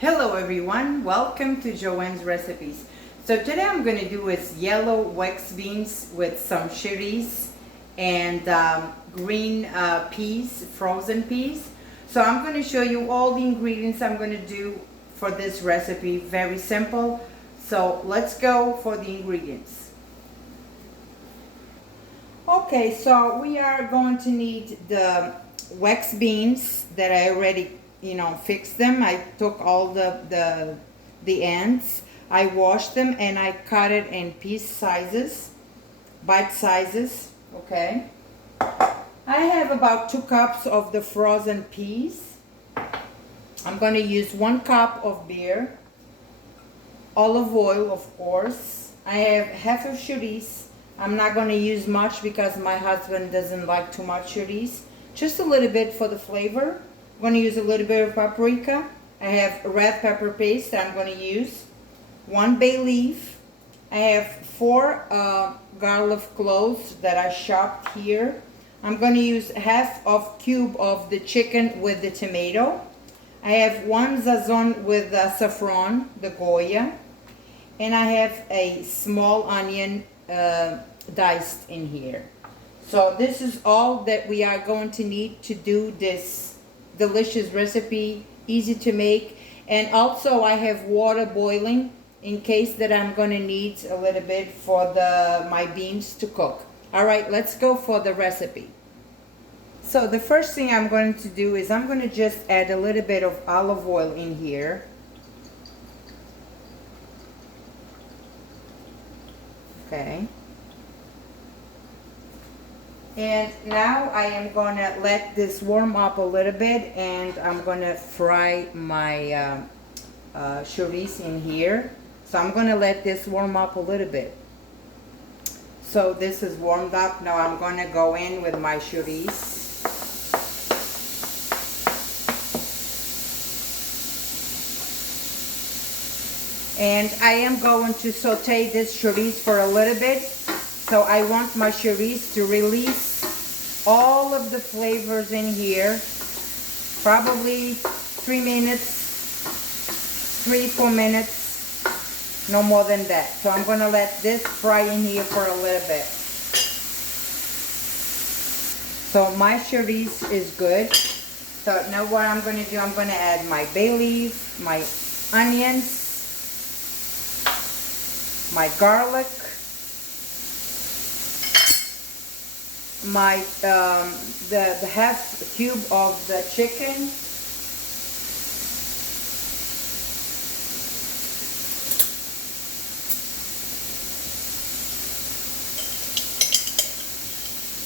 Hello everyone, welcome to Joanne's Recipes. So today I'm going to do is yellow wax beans with some cherries and green peas, frozen peas. So I'm going to show you all the ingredients I'm going to do for this recipe. Very simple. So let's go for the ingredients. Okay, so we are going to need the wax beans that I already fixed them. I took all the ends, I washed them, and I cut it in piece sizes, bite sizes. Okay, I have about 2 cups of the frozen peas. I'm going to use 1 cup of beer, olive oil, of course. I have half of chorizo. I'm not going to use much because my husband doesn't like too much chorizo, just a little bit for the flavor. I'm going to use a little bit of paprika. I have red pepper paste that I'm going to use. 1 bay leaf. I have 4 garlic cloves that I chopped here. I'm going to use half of cube of the chicken with the tomato. I have 1 sazon with saffron, the Goya. And I have a small onion diced in here. So this is all that we are going to need to do this delicious recipe, easy to make. And also I have water boiling in case that I'm going to need a little bit for my beans to cook. All right, let's go for the recipe. So the first thing I'm going to do is I'm going to just add a little bit of olive oil in here. Okay. And now I am going to let this warm up a little bit, and I'm going to fry my chorizo in here. So I'm going to let this warm up a little bit. So this is warmed up. Now I'm going to go in with my chorizo. And I am going to saute this chorizo for a little bit. So I want my chorizo to release all of the flavors in here. Probably 3 minutes, 3-4 minutes, no more than that. So I'm going to let this fry in here for a little bit. So my chorizo is good. So now what I'm going to do, I'm going to add my bay leaf, my onions, my garlic, my the half cube of the chicken,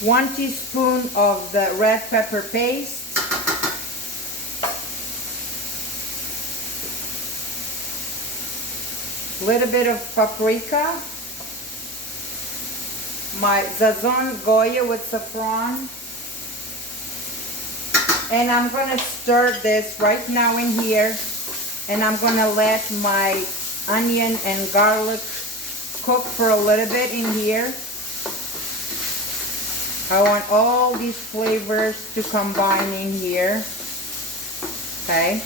one teaspoon of the red pepper paste, little bit of paprika, my sazon Goya with saffron, and I'm going to stir this right now in here, and I'm going to let my onion and garlic cook for a little bit in here. I want all these flavors to combine in here. Okay,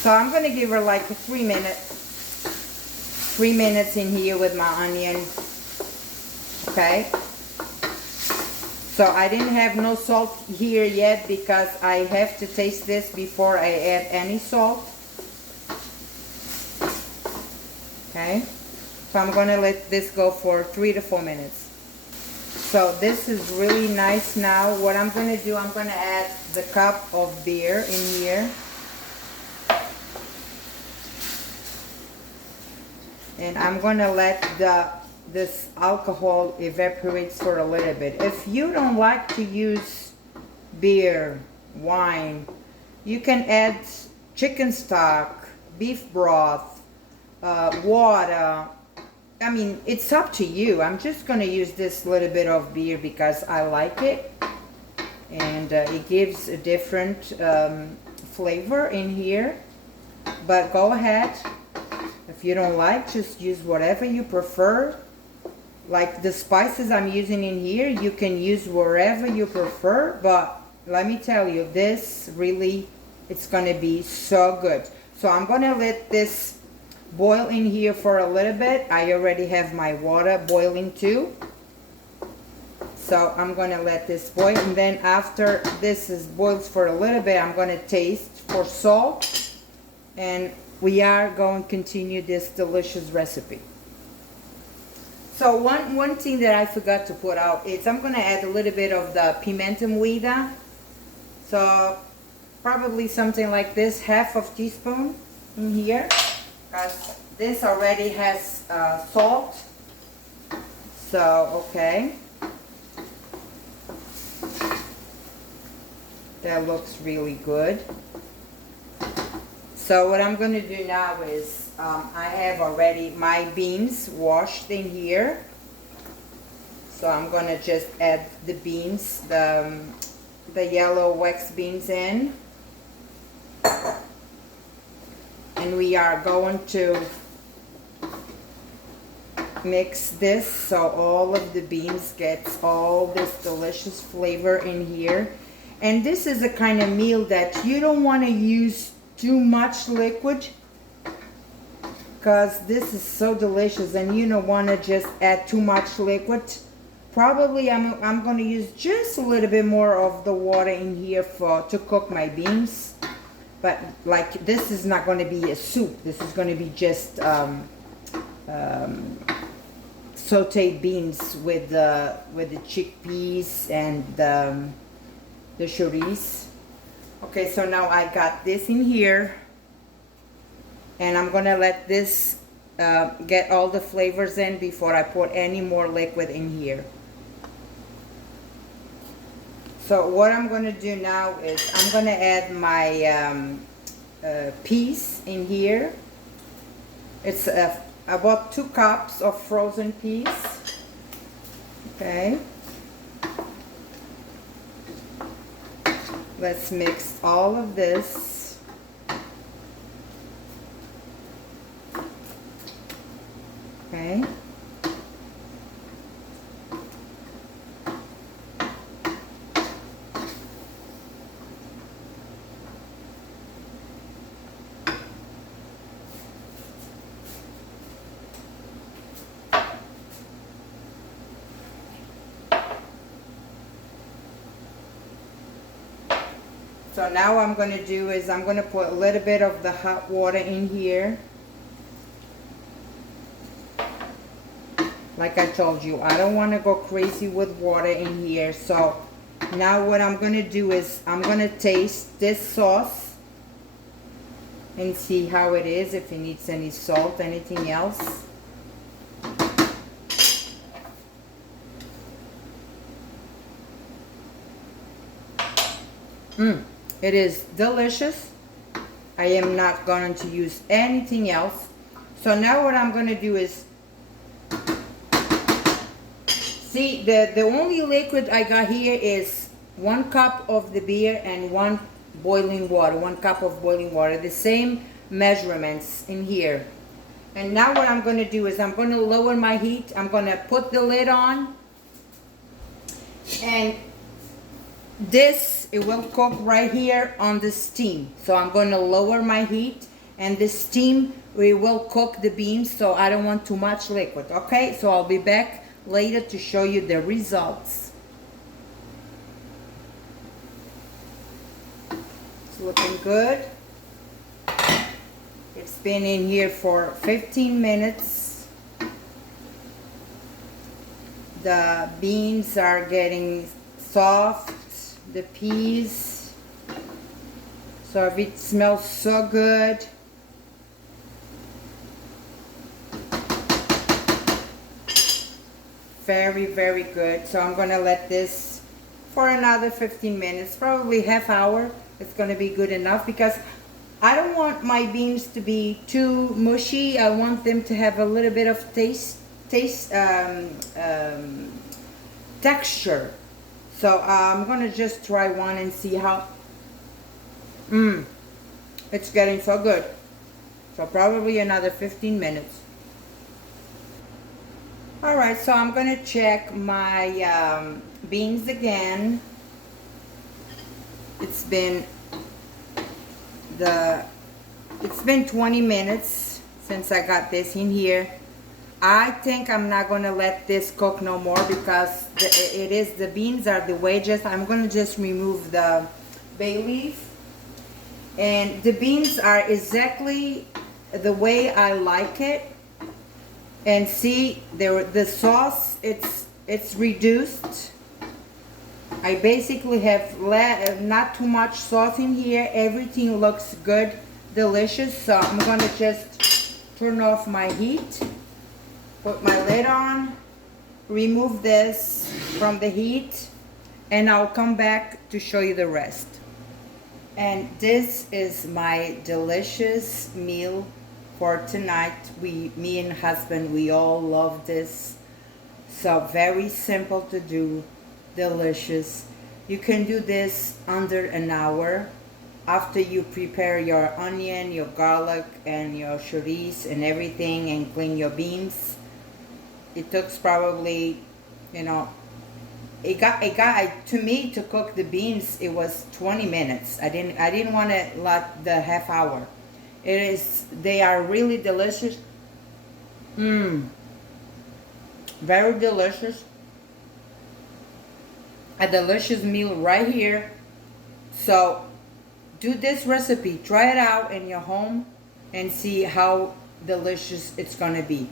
so I'm going to give her like 3 minutes in here with my onion. Okay, so I didn't have no salt here yet because I have to taste this before I add any salt. Okay, so I'm going to let this go for 3 to 4 minutes. So this is really nice now. What I'm going to do, I'm going to add the cup of beer in here. And I'm going to let this alcohol evaporates for a little bit. If you don't like to use beer, wine, you can add chicken stock, beef broth, water. I mean, it's up to you. I'm just going to use this little bit of beer because I like it. And it gives a different flavor in here. But go ahead. If you don't like, just use whatever you prefer. Like the spices I'm using in here, you can use wherever you prefer, but let me tell you, this really It's gonna be so good. So I'm gonna let this boil in here for a little bit. I already have my water boiling too. So I'm gonna let this boil, and then after this is boils for a little bit, I'm gonna taste for salt, and we are going to continue this delicious recipe. So one thing that I forgot to put out is I'm gonna add a little bit of the pimenta moída. So probably something like this, half of teaspoon in here, because this already has salt. So okay. That looks really good. So what I'm going to do now is I have already my beans washed in here. So I'm going to just add the beans, the yellow wax beans in. And we are going to mix this so all of the beans gets all this delicious flavor in here. And this is a kind of meal that you don't want to use too much liquid, because this is so delicious and you don't want to just add too much liquid. Probably I'm going to use just a little bit more of the water in here to cook my beans. But like, this is not going to be a soup. This is going to be just sauteed beans with the chickpeas and the chourico. Okay, so now I got this in here, and I'm gonna let this get all the flavors in before I put any more liquid in here. So what I'm gonna do now is I'm gonna add my peas in here. It's about 2 cups of frozen peas. Okay. Let's mix all of this. Okay. So now what I'm going to do is I'm going to put a little bit of the hot water in here. Like I told you, I don't want to go crazy with water in here. So now what I'm going to do is I'm going to taste this sauce and see how it is, if it needs any salt, anything else. It is delicious. I am not going to use anything else. So now what I'm going to do is, see, the only liquid I got here is 1 cup of the beer and 1 boiling water, 1 cup of boiling water, the same measurements in here. And now what I'm going to do is I'm going to lower my heat. I'm going to put the lid on, and this, it will cook right here on the steam. So I'm going to lower my heat, and the steam, we will cook the beans, so I don't want too much liquid. Okay, so I'll be back later to show you the results. It's looking good. It's been in here for 15 minutes. The beans are getting soft. The peas, so it smells so good. Very, very good. So I'm gonna let this for another 15 minutes, probably half hour. It's gonna be good enough, because I don't want my beans to be too mushy. I want them to have a little bit of texture. So I'm gonna just try one and see how. It's getting so good. So probably another 15 minutes. All right, so I'm gonna check my beans again. It's been it's been 20 minutes since I got this in here. I think I'm not gonna let this cook no more because the beans are the wedges. I'm gonna just remove the bay leaf. And the beans are exactly the way I like it. And see, the sauce, it's reduced. I basically have not too much sauce in here. Everything looks good, delicious. So I'm gonna just turn off my heat, put my lid on, remove this from the heat, and I'll come back to show you the rest. And this is my delicious meal for tonight. Me and husband, we all love this. So very simple to do, delicious. You can do this under an hour after you prepare your onion, your garlic, and your chorizo and everything, and clean your beans. It took probably, you know, to me to cook the beans. It was 20 minutes. I didn't want to let the half hour. They are really delicious. Very delicious. A delicious meal right here. So do this recipe, try it out in your home and see how delicious it's gonna be.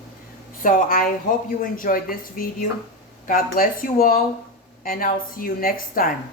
So I hope you enjoyed this video. God bless you all, and I'll see you next time.